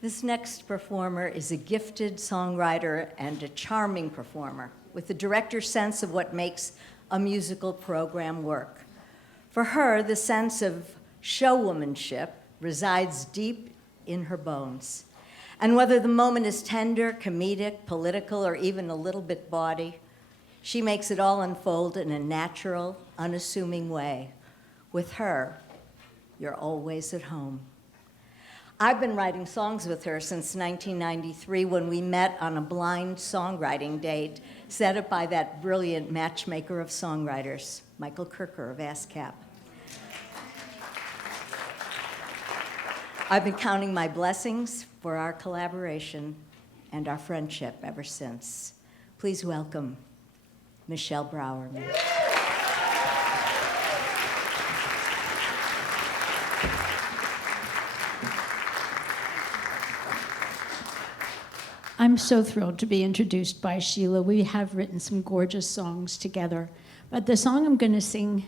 This next performer is a gifted songwriter and a charming performer with a director's sense of what makes a musical program work. For her, the sense of showwomanship resides deep in her bones. And whether the moment is tender, comedic, political, or even a little bit bawdy, she makes it all unfold in a natural, unassuming way. With her, you're always at home. I've been writing songs with her since 1993 when we met on a blind songwriting date set up by that brilliant matchmaker of songwriters, Michael Kirker of ASCAP. I've been counting my blessings for our collaboration and our friendship ever since. Please welcome Michele Brourman. I'm so thrilled to be introduced by Sheila. We have written some gorgeous songs together. But the song I'm going to sing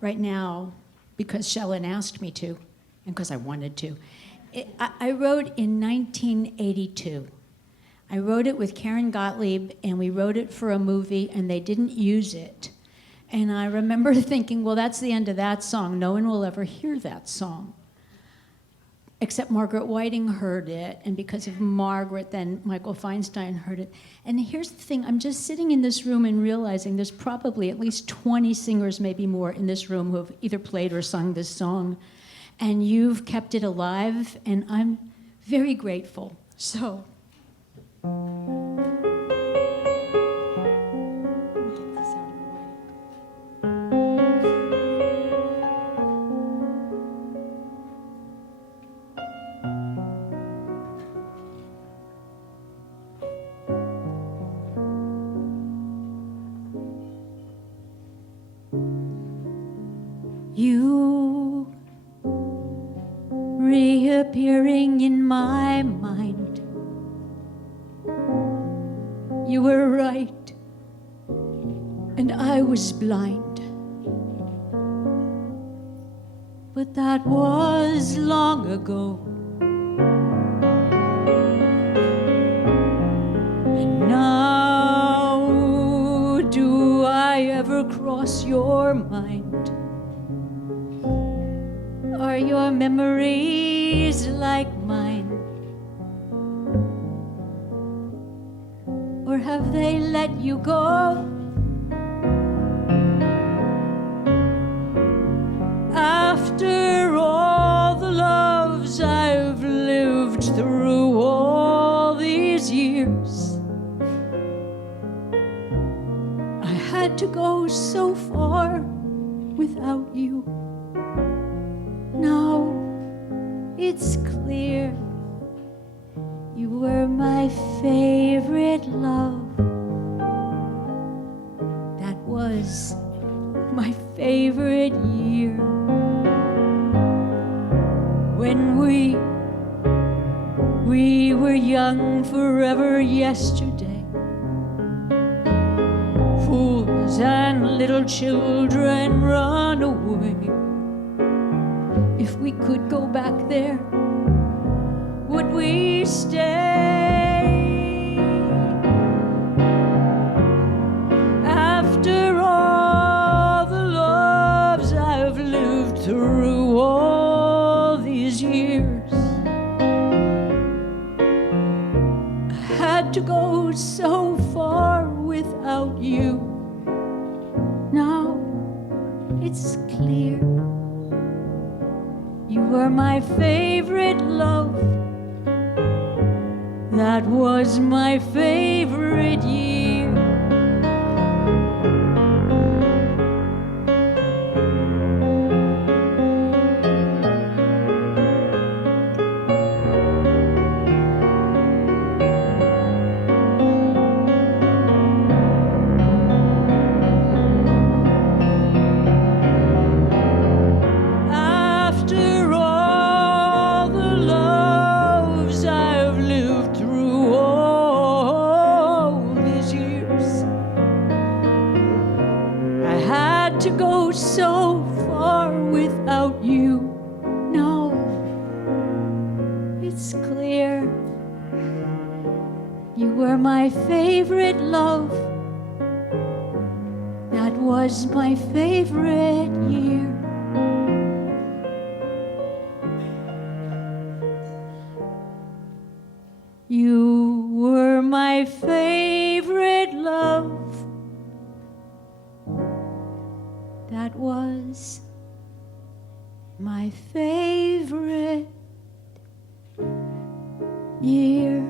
right now, because Shellen asked me to, and because I wanted to, I wrote in 1982. I wrote it with Karen Gottlieb, and we wrote it for a movie, and they didn't use it. And I remember thinking, well, that's the end of that song. No one will ever hear that song. Except Margaret Whiting heard it, and because of Margaret, then Michael Feinstein heard it. And here's the thing, I'm just sitting in this room and realizing there's probably at least 20 singers, maybe more, in this room who have either played or sung this song. And you've kept it alive, and I'm very grateful. So. You reappearing in my mind. You were right, and I was blind. But that was long ago. And now, do I ever cross your mind? Are your memories like mine? Or have they let you go? After all the loves I've lived through all these years, I had to go so far without you. Now it's clear you were my favorite love. That was my favorite year. When we were young forever yesterday. Fools and little children run away. If we could go back there, would we stay? After all the loves I've lived through all these years, I had to go so far without you. Now it's clear you were my favorite love. That was my favorite year. clear. You were my favorite love. That was my favorite year. You were my favorite love. That was my favorite year.